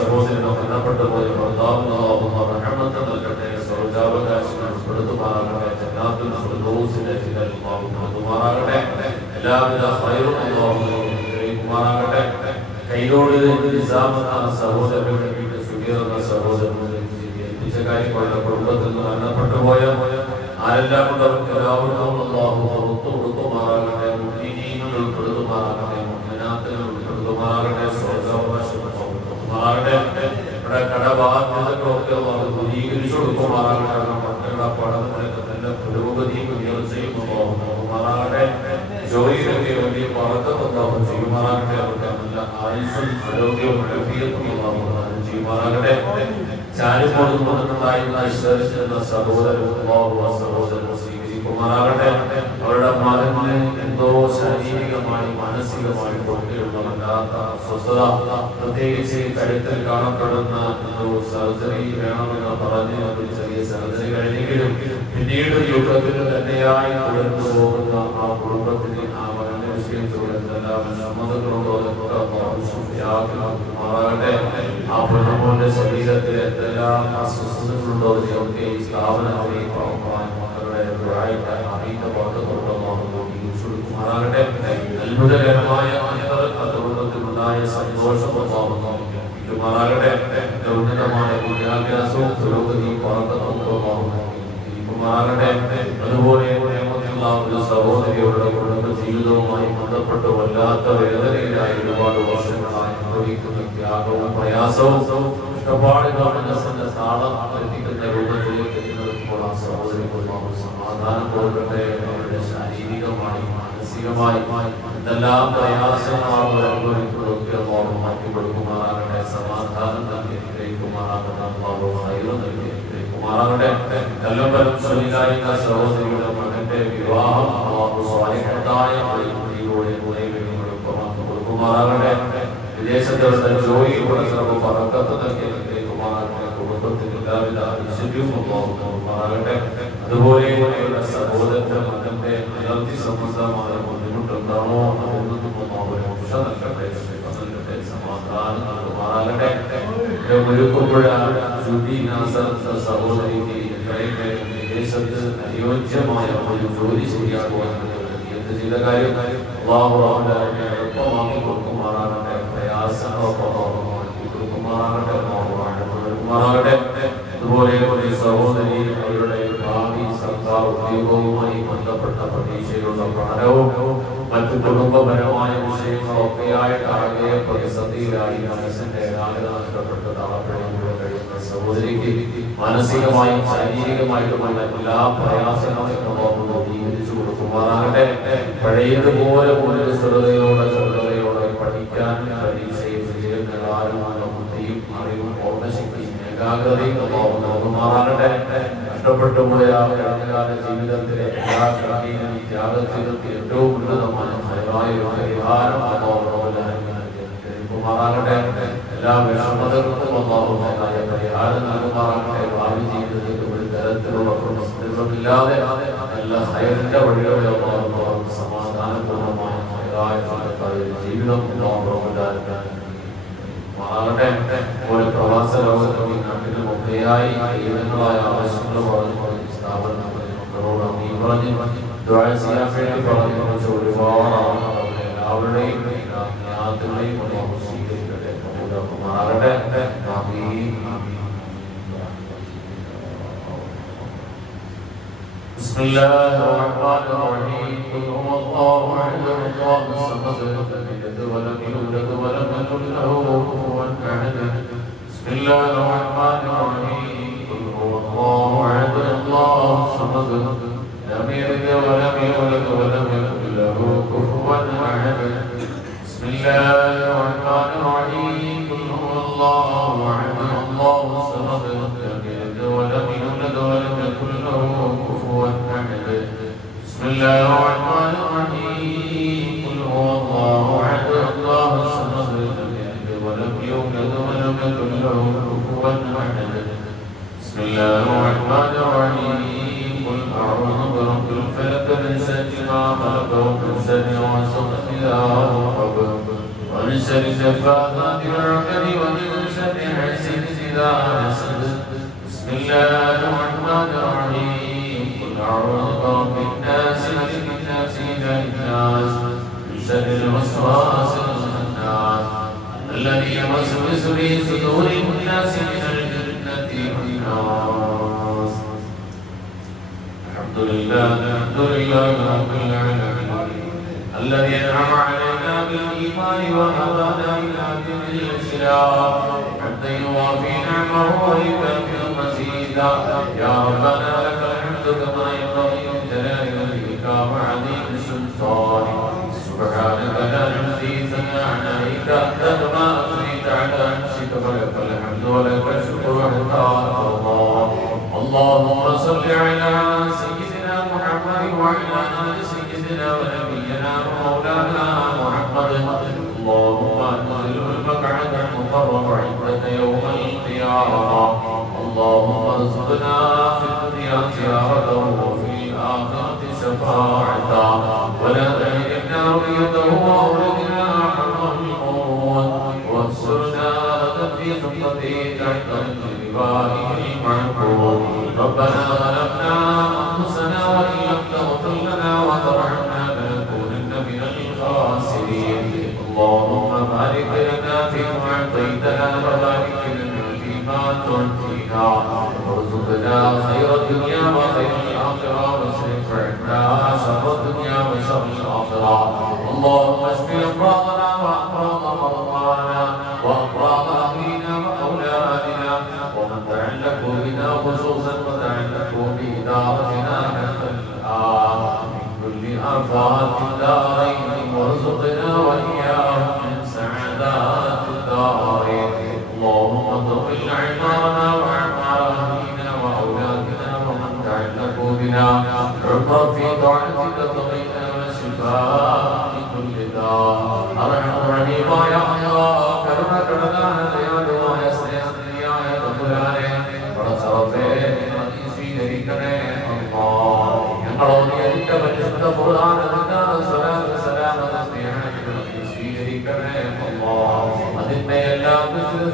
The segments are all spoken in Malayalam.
സഹോദരൻ എല്ലാവിധ ഖൈറും അല്ലാഹു അനുഗ്രഹിക്കുമാറാകട്ടെ. കൈയോട് സഹോദരങ്ങളുടെ സുഖീർന്ന സഹോദരങ്ങളുടെ ഏൽപ്പിച്ച കാര്യങ്ങളുടെ കുടുംബത്തിൽ നിന്ന് മരണപ്പെട്ടു പോയ ആരെല്ലാം കൊണ്ട് അവർക്ക് എല്ലാവർക്കും അല്ലാഹു പുറത്തു കൊടുക്കുമാറാകട്ടെ. മുഅ്മിനീങ്ങൾ ഉൾപ്പെടുത്തുമാറാകട്ടെ, മുഅ്മിനാത്തുകൾ ഉൾപ്പെടുത്തുമാറാകട്ടെ, സ്വർഗ്ഗാവകാശം കൊടുക്കുമാറാകട്ടെ. ഇവിടെ കടബാധ്യതകളൊക്കെ അല്ലാഹു ദൂരീകരിച്ചു കൊടുക്കുമാറാകട്ടെ. മക്കളുടെ പഠനങ്ങളൊക്കെ നല്ല പുരോഗതിയും ഉയർച്ചയും അല്ലാഹു നൽകുമാറാകട്ടെ. ജോലിയിലൊക്കെ വലിയ ബറക്കത്ത് അല്ലാഹു ചെയ്യുമാറാകട്ടെ. അവർക്ക് നല്ല ആയുസ്സും ആരോഗ്യവും ആഫിയത്തും അല്ലാഹു പ്രദാനം ചെയ്യുമാറാകട്ടെ. ചാരിപ്പോടുന്നുണ്ടായിരുന്ന വിശ്വസിച്ചിരുന്ന സഹോദരൻ സ്വീകരിക്കുമാറാകട്ടെ. അവരുടെ മകന് എന്തോ ശാരീരികമായി മാനസികമായി കൊടുത്തിലുള്ള വല്ലാത്ത അസ്വസ്ഥത, പ്രത്യേകിച്ച് കഴുത്തിൽ കാണപ്പെടുന്ന എന്തോ സർജറി വേണമെന്ന് പറഞ്ഞ് ഒരു ചെറിയ സർജറി കഴിഞ്ഞെങ്കിലും പിന്നീട് യുദ്ധത്തിൽ തന്നെയായി തുടർന്നു പോകുന്ന ആ കുടുംബത്തിന് ആ മകന്റെ വിഷയത്തോടെ എന്തെല്ലാം സമ്മതങ്ങളുണ്ടോ മാറാകട്ടെ. ആ പൊന്നുമോന്റെ ശരീരത്തിൽ എന്തെല്ലാം അസ്വസ്ഥതകളുണ്ടോ അതിനെയൊക്കെ ഈ സ്ഥാപനത്തിലെ മക്കളുടെ അറിയിച്ച വാർത്തകളുമാറാകട്ടെ. അത്ഭുതകരമായ കുടുംബത്തിനുണ്ടായ സന്തോഷമാറാകട്ടെ. ഉന്നതമായ വിദ്യാഭ്യാസവും പുരോഗതിയും മാറട്ടെ. അതുപോലെ സഹോദരിയുടെ കുടുംബ ജീവിതവുമായി ബന്ധപ്പെട്ട് വല്ലാത്ത വേദനയിലായി ഒരുപാട് വർഷങ്ങളായി അനുഭവിക്കുന്ന ത്യാഗവും പ്രയാസവും ഇഷ്ടപാട് ഗവൺമെന്റ് താളം എത്തിക്കുന്ന രൂപത്തിലേക്ക് എത്തുമ്പോൾ ആ സഹോദരികൾ സമാധാനം കൊടുക്കട്ടെ. അവരുടെ ശാരീരികമായി മാനസികമായി എന്തെല്ലാം പ്രയാസങ്ങളാണ് അനുഭവിക്കുന്നതൊക്കെ അള്ളാഹു മാറ്റി കൊടുക്കുമാറാകട്ടെ. സമാധാനം നൽകി അനുഗ്രഹിക്കുമാറാകട്ടെ. അള്ളാഹു ഖൈർ നൽകി അനുഗ്രഹിക്കുമാറാകട്ടെ. എല്ലാം സ്വീകാരിക സഹോദരിയുടെ മകന്റെ വിവാഹം അള്ളാഹു സ്വാലിഹത്തായ വഴിയിലൂടെ കൊടുക്കുമാറാകട്ടെ. വിദേശത്തെ ജോലിയുടെ ബറക്കത്ത് നൽകി അനുഗ്രഹിക്കുമാറാകട്ടെ. കുടുംബത്തിൽ എല്ലാവിധ ഐശ്വര്യവും അള്ളാഹു നൽകുമാറാകട്ടെ. അതുപോലെ സഹോദരന്റെ മകന്റെ അലർജി സംബന്ധമായ ബുദ്ധിമുട്ടുണ്ടാണോ അതിൽ നിന്നും അള്ളാഹു രക്ഷ നൽകട്ടെ, സമാധാനം നൽകുമാറാകട്ടെ. സഹോദരിക്ക് വിദേശത്ത് അനുയോജ്യമായ ഒരു ജോലി ശരിയാക്കുവാൻ എന്ത് ചെയ്ത കാര്യം അള്ളാഹു എളുപ്പമാക്കി കൊടുക്കുമാറാകട്ടെ. പ്രയാസങ്ങളൊക്കെ മാറ്റി കൊടുക്കുമാറാകട്ടെ. കൊടുക്കുമാറാകട്ടെ. അതുപോലെ സഹോദരി അവരുടെ ഭാവി സർക്കാർ ഉദ്യോഗവുമായി ബന്ധപ്പെട്ട പ്രതീക്ഷയുള്ള പഠനവും മറ്റു കുടുംബപരമായ വിഷയങ്ങളൊക്കെയായിട്ട് ആകെ പ്രതിസന്ധിയിലായി മനസ്സിന്റെ ഏകാഗ്രത നഷ്ടപ്പെട്ട് താളപ്പെടാൻ കഴിയുന്ന സഹോദരിക്ക് മാനസികമായും ശാരീരികമായിട്ടുമുള്ള എല്ലാ പ്രയാസങ്ങളെയും ദൂരീകരിച്ചു കൊടുക്കുമാറാകട്ടെ. പഴയതുപോലെ ശ്രദ്ധയോടെ പഠിക്കാൻ പരീക്ഷയും വിജയം നേടാനുമുള്ള ബുദ്ധിയും അറിവും ഓർമ്മശക്തിയും ഏകാഗ്രതയും നൽകുമാറാകട്ടെ. നഷ്ടപ്പെട്ടു പോയ കഴിഞ്ഞകാല ജീവിതത്തിലെ എല്ലാ ത്യാഗത്തിനും ഏറ്റവും ഉന്നതമായ പരിഹാരം നൽകുമാറാകട്ടെ. എല്ലാ വിഷമതകൾക്കും അള്ളാഹുമായ പരിഹാരം നൽകുമാറാകട്ടെ. ഭാവി ജീവിതത്തിൽ ഒരു തരത്തിലുള്ള പ്രശ്നങ്ങളില്ലാതെ നല്ല ഹൈറിന്റെ വഴികളെ അള്ളാഹു സമാധാനപൂർണ്ണമായ ജീവിതം മാറട്ടെ. പോലെ പ്രവാസ ലോകത്തും ഈ നാട്ടിലും ഒക്കെയായി ജീവിതങ്ങളായ ആവശ്യങ്ങൾ പറഞ്ഞു സ്ഥാപനം മക്കളോട് നീ പറഞ്ഞ് ചെയ്യാൻ വേണ്ടി പറഞ്ഞു ഒരുപാട് ആളുകൾ എല്ലാവരുടെയും ജ്ഞാനത്തിനെയും സ്വീകരിക്കട്ടെ. മാറട്ടെ. بسم الله الرحمن الرحيم. قل هو الله احد الله الصمد لم يلد ولم يولد ولم يكن له كفوا احد. بسم الله الرحمن الرحيم. قل هو الله احد الله الصمد لم يلد ولم يولد ولم يكن له كفوا احد. بسم الله الرحمن الرحيم. قل هو الله احد الله الصمد لم يلد ولم يولد ولم يكن له كفوا احد. بسم الله الرحمن الرحيم. قل هو الله احد الله الصمد لم يلد ولم يولد ولم يكن له كفوا احد. بسم الله الرحمن الرحيم. قل اعوذ برب الفلق من شر ما خلق ومن شر غاسق اذا وقب ومن شر النفاثات في العقد ومن شر حاسد اذا حسد. بسم الله الرحمن الرحيم. قل اعوذ برب الناس ملك الناس اله الناس الذي يوسوس في صدور الناس من الجنة والناس. الحمد لله رب العالمين الذي أنعم علينا بالإيمان وهدانا إلى دين الإسلام حتى يوافي نعمه ويكافئ مزيدا. يا ربنا لك الحمد كما ينبغي لجلال وجهك وعظيم سلطانك. سبحانك لا نحصي ثناء عليك أنت كما أثنيت على نفسك فلك الحمد ولك الشكر حتى ترضى. اللهم صل على سيدنا محمد وعلى آل سيدنا ونبينا ومولانا محمد. اللهم انزل المقعد المقرب عندك يوم القيامة. اللهم ارزقنا في الدنيا زيارته وفي الآخرة شفاعته ولا تهلكنا رؤيته وأولدنا حرم الموت وانصرنا في خطته تحت لوائه المعبود. ربنا ظلمنا أنفسنا وإن لم تغفر لنا وترحمنا لنكونن من الخاسرين. اللهم بارك لنا فيما أعطيتنا وبارك لنا فيما تعطينا وارزقنا خير الدنيا وخير الآخرة واصرف عنا شر الدنيا وشر الآخرة. اللهم اشف أمراضنا وأمراض مرضانا وأمراض أهلنا وأولادنا ومن تعلق بنا خصوصا وتعلق بإدارتنا حتى الآن من كل آفات الدارين وارزقنا وإياهم من سعادات الدارين. اللهم طول أعمارنا وأعمار أهلنا وأولادنا ومن تعلق بنا عمر في طاعتك طريقنا وشفاء من كل داء. أرحم الراحمين يا الله കരുണകടനായ ദൈവമായ സ്നേഹനിധിയായ തമ്പുരാനെ പടച്ചറപ്പേ നീ സ്വീകരിക്കണേ അല്ലാഹ്. ഞങ്ങളോട് എന്റെ പരിശുദ്ധ ഖുർആനിന്റെ സ്വലാത്ത് സലാമത്ത് സ്നേഹങ്ങൾ നീ സ്വീകരിക്കണേ അല്ലാഹ്. അതിന്മേലെല്ലാം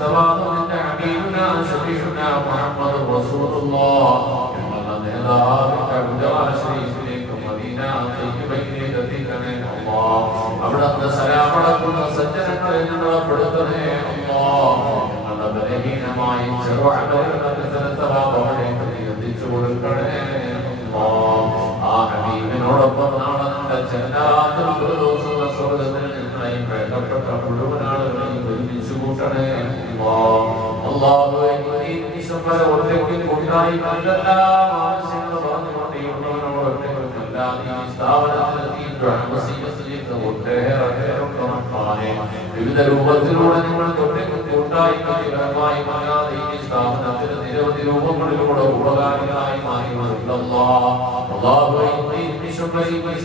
സവാബിന്റെ ഹബീബുന ശഫീഉന മുഹമ്മദ് റസൂലുള്ളാഹ് ഞങ്ങളുടെ നേതാവിന്റെ ഉദാശരീഫിലേക്ക് മദീന തയ്യിബയിലേക്ക് എത്തിക്കണേ അല്ലാഹ്. അവിടുത്തെ സലാമടക്കുന്ന സജ്ജനങ്ങളെ ഞങ്ങളെ പെടുത്തണേ അല്ലാഹ്. ഞങ്ങളുടെ ബലഹീനമായ ചെറുഅമലുകളെ എത്തിച്ചു കൊടുക്കണേ അല്ലാഹ്. ആ ഹബീബിനോടൊപ്പം നാളെ നമ്മുടെ ജന്നാത്തുൽ ഫിർദൗസ് എന്ന സ്വർഗ്ഗത്തിൽ ഞങ്ങളെയും വേണ്ടപ്പെട്ട മുഴുവൻ ആളുകളെയും ഒരുമിച്ച് കൂട്ടണേ അല്ലാഹ്. അല്ലാഹുവേ നീ നിശബ്ദ ഒറ്റയ്ക്ക് കൂട്ടായി എല്ലാ ആവശ്യങ്ങളും പറഞ്ഞുകൊണ്ട് ഉള്ളവനോട് ഒറ്റയ്ക്കല്ല നീ സ്ഥാപനത്തിൽ നീ വസീയത്ത് ചെയ്ത ഒട്ടേറെ വിവിധ രൂപത്തിലൂടെ നിങ്ങൾ ഒറ്റയ്ക്ക് കൂട്ടായി ഫലമായി മാറാതെ ഈ സ്ഥാപനത്തിന് നിരവധി രൂപങ്ങളിലൂടെ ഉപകാരികളായി മാറി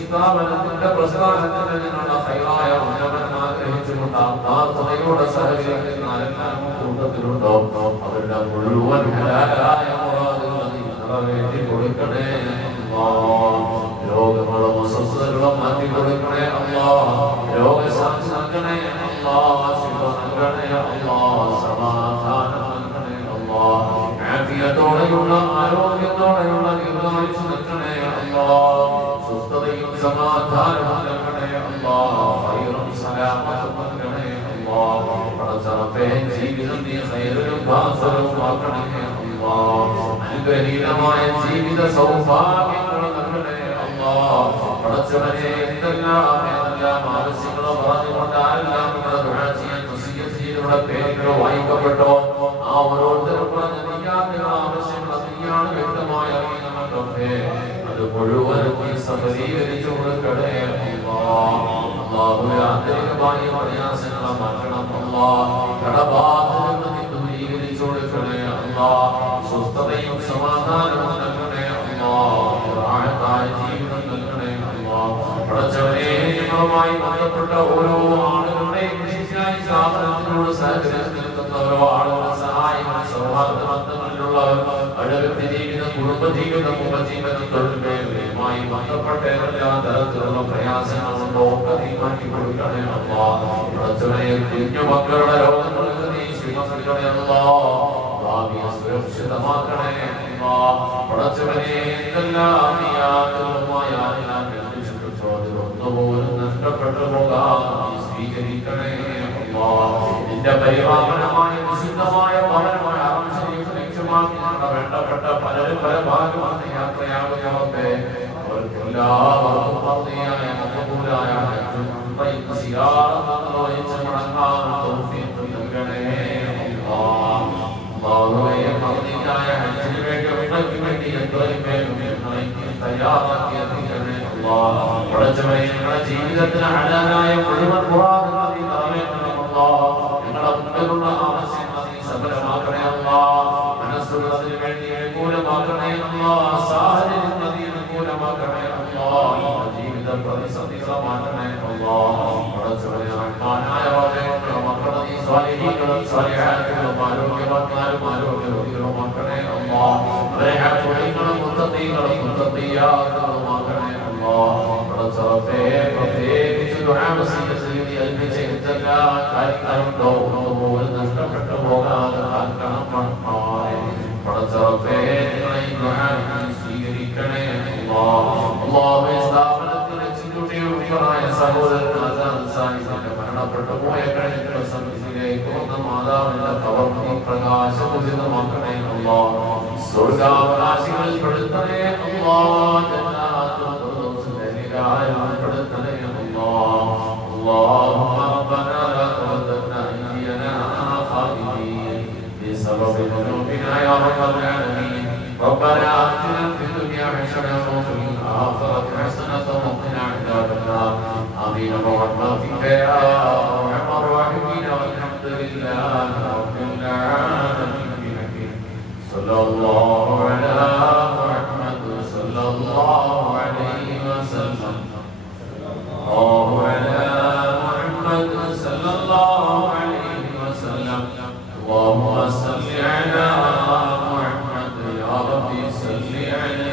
സ്ഥാപനത്തിന്റെ പ്രസ്ഥാനത്തിന് ഞങ്ങളുടെ ഹൈറായ ഉന്നമനം ആഗ്രഹിച്ചുകൊണ്ട് പ്രാർത്ഥനയോടെ സഹകരിക്കുന്ന ആരെല്ലാം കൂട്ടത്തിലുണ്ടോ അവരുടെ മുഴുവൻ ഹലാലായ മുറാദുകൾ നീ നിറവേറ്റി കൊടുക്കണേ അല്ലാഹ്. രോഗങ്ങളും അസ്വസ്ഥതകളും മാറ്റി കൊടുക്കണേ അല്ലാഹ്. രോഗശാന്തി നൽകണേ അല്ലാഹ്. ശിഫ നൽകണേ അല്ലാഹ്. സമാധാനം നൽകണേ അല്ലാഹ്. ആഫിയത്തോടെയുള്ള ആരോഗ്യത്തോടെയുള്ള ദീർഘായുസ്സ് നൽകണേ അല്ലാഹ്. സ്വസ്ഥതയും സമാധാനവും നൽകണേ അല്ലാഹ്. ഖൈറും സലാമത്തും നൽകണേ അല്ലാഹ്. പടച്ചറപ്പേ ജീവിതം നീ ഖൈറിലും ബാസലും ആക്കണേ അല്ലാഹ്. അനുഗ്രഹീതമായ ജീവിത സൗഭാഗ്യങ്ങൾ നൽകണേ അല്ലാഹ്. പടച്ചവനെ എന്തെല്ലാം ആവശ്യങ്ങളോ പറഞ്ഞുകൊണ്ട് ആരെല്ലാം ഇവിടെ ദുആ ചെയ്യാൻ വസിയ്യത്ത് ചെയ്തവരുടെ പേരുകൾ വായിക്കപ്പെട്ടോ ആ ഓരോരുത്തരും പറഞ്ഞ നീയാന്റെ ആവശ്യങ്ങൾ നീയാണ് വ്യക്തമായി അറിയുന്നവരുടെ അത് മുഴുവനും നീ സഫലീകരിച്ചു കൊടുക്കണേ അല്ലാഹ്. അല്ലാഹുവേ ആന്തരികമായ പ്രയാസങ്ങളെ മാറ്റണം അല്ലാഹ്. കടബാധ്യതകൾ നീ ദൂരീകരിച്ചു കൊടുക്കണേ അല്ലാഹ്. സ്വസ്ഥതയും സമാധാനവും നൽകണേ അല്ലാഹ്. റാഹത്തായ ജീവിതം നൽകണേ അല്ലാഹ്. പടച്ചവനെ ഞങ്ങളുമായി ബന്ധപ്പെട്ട ഓരോ ആളുകളുടെയും വിശേഷമായി സ്ഥാപനത്തിനോട് സഹകരിച്ച് നിൽക്കുന്ന ഓരോ ആളുകളുടെ സഹായങ്ങൾ സൗഹാർദ്ദബന്ധങ്ങളിലുള്ളവർ അവരുടെ ജീവിതം കുടുംബജീവിതം ഉപജീവനം തൊഴിലുമായി ബന്ധപ്പെട്ട എല്ലാ തരത്തിലുള്ള പ്രയാസങ്ങളുണ്ടോ ഒക്കെ നീ മാറ്റി കൊടുക്കണേ അല്ലാഹ്. പടച്ചവനെ കുഞ്ഞു മക്കളുടെ രോഗങ്ങൾക്ക് നീ ശിഫ നൽകണേ അല്ലാഹ്. ഭാവിയെ സുരക്ഷിതമാക്കണേ അല്ലാഹ്. പടച്ചവനെ എന്തെല്ലാം നീയാതുമായ ഒന്നുപോലും നഷ്ടപ്പെട്ടു പോകാൻ നീ സ്വീകരിക്കണേ അല്ലാഹ്. നിന്റെ പരിപാവനമായ വിശുദ്ധമായ ഭവനമായ ഹറം ശരീഫ് ലക്ഷ്യമാക്കി ഞങ്ങളുടെ വേണ്ടപ്പെട്ട പലരും പല ഭാഗമാണ് യാത്രയാകുന്നവർക്ക് അവർക്കെല്ലാവർക്കും മർദിയായ മഖബൂലായ ഹജ്ജും ഉംറയും സിയാറത്തും നിർവഹിച്ച് മടങ്ങാൻ തൗഫീഖ് നൽകണേ അല്ലാഹ്. അല്ലാഹുവേ മർദിയായ ഹജ്ജിന് വേണ്ടി ഉംറയ്ക്ക് വേണ്ടി എത്രയും വേഗം ഞങ്ങളെ തയ്യാറാക്കി എത്തിക്കണേ അല്ലാഹ്. പടച്ചവനെ ഞങ്ങളുടെ ജീവിതത്തിന് ഹലാലായ മുഴുവൻ മുറാദുകൾ നീ നിറവേറ്റണം അല്ലാഹ്. ഞങ്ങളുടെ മുമ്പിലുള്ള ആവശ്യങ്ങൾ നീ സഫലമാക്കണേ അല്ലാഹ്. മനസ്സുള്ളതിന് വേണ്ടി അനുകൂലമാക്കണേ അല്ലാഹ്. സാഹചര്യങ്ങൾ നീ അനുകൂലമാക്കണേ അല്ലാഹ്. ജീവിത പ്രതിസന്ധികളെ മാറ്റണേ അല്ലാഹ്. പടച്ചവനെ റഹ്മാനായ റബ്ബേ ഞങ്ങളുടെ മക്കളെ നീ സ്വാലിഹീങ്ങളും സ്വാലിഹാത്തുകളും ആരോഗ്യവാന്മാരും ആരോഗ്യരോഗികളുമാക്കണേ അല്ലാഹ്. അവരെ ഹാഫിളുകളും മുത്തഖീകളും മുത്തഖിയാത്തുകളുമാക്കണേ അല്ലാഹ്. പടച്ചവനെ പ്രത്യേകിച്ച് ദുആ വസിയത്ത് ചെയ്ത് ഏൽപ്പിച്ചെടുത്തല്ല കാര്യങ്ങളുണ്ടോ പോലും നഷ്ടപ്പെട്ടു പോകാതെ ആക്കണം റഹ്മാനേ. പടച്ചവനെ ഞങ്ങളെ ഈ ദുആ സ്വീകരിക്കണേ അല്ലാഹ്. അല്ലാഹുവേ സ്ഥാപനത്തിൽ ചിന്തുട്ടിയുള്ളവരായ സഹോദരൻ ആസാദ് സാഹിബിന്റെ മരണപ്പെട്ടു പോയ കഴിഞ്ഞ ദിവസം ഇതിലേക്ക് വന്ന മാതാവിന്റെ കവർമ്മ പ്രകാശപൂരിതമാക്കണേ അല്ലാഹ്. സ്വർഗാവകാശികളിൽ പെടുത്തണേ അല്ലാഹ്. ജന്നാത്തുൽ ഫിർദൗസിലെ നിലായിൽ പെടുത്തണേ അല്ലാഹ്. اللهم ربنا لا تردنا أيدينا خائبين بسبب ذنوبنا يا رب العالمين. ربنا آتنا في الدنيا حسنة وفي الآخرة حسنة وقنا عذاب النار. آمين برحمتك يا أرحم الراحمين والحمد لله رب العالمين. صلى الله على محمد صلى الله عليه وسلم. الله على محمد صلى الله عليه وسلم. اللهم صل على محمد يا ربي صل عليه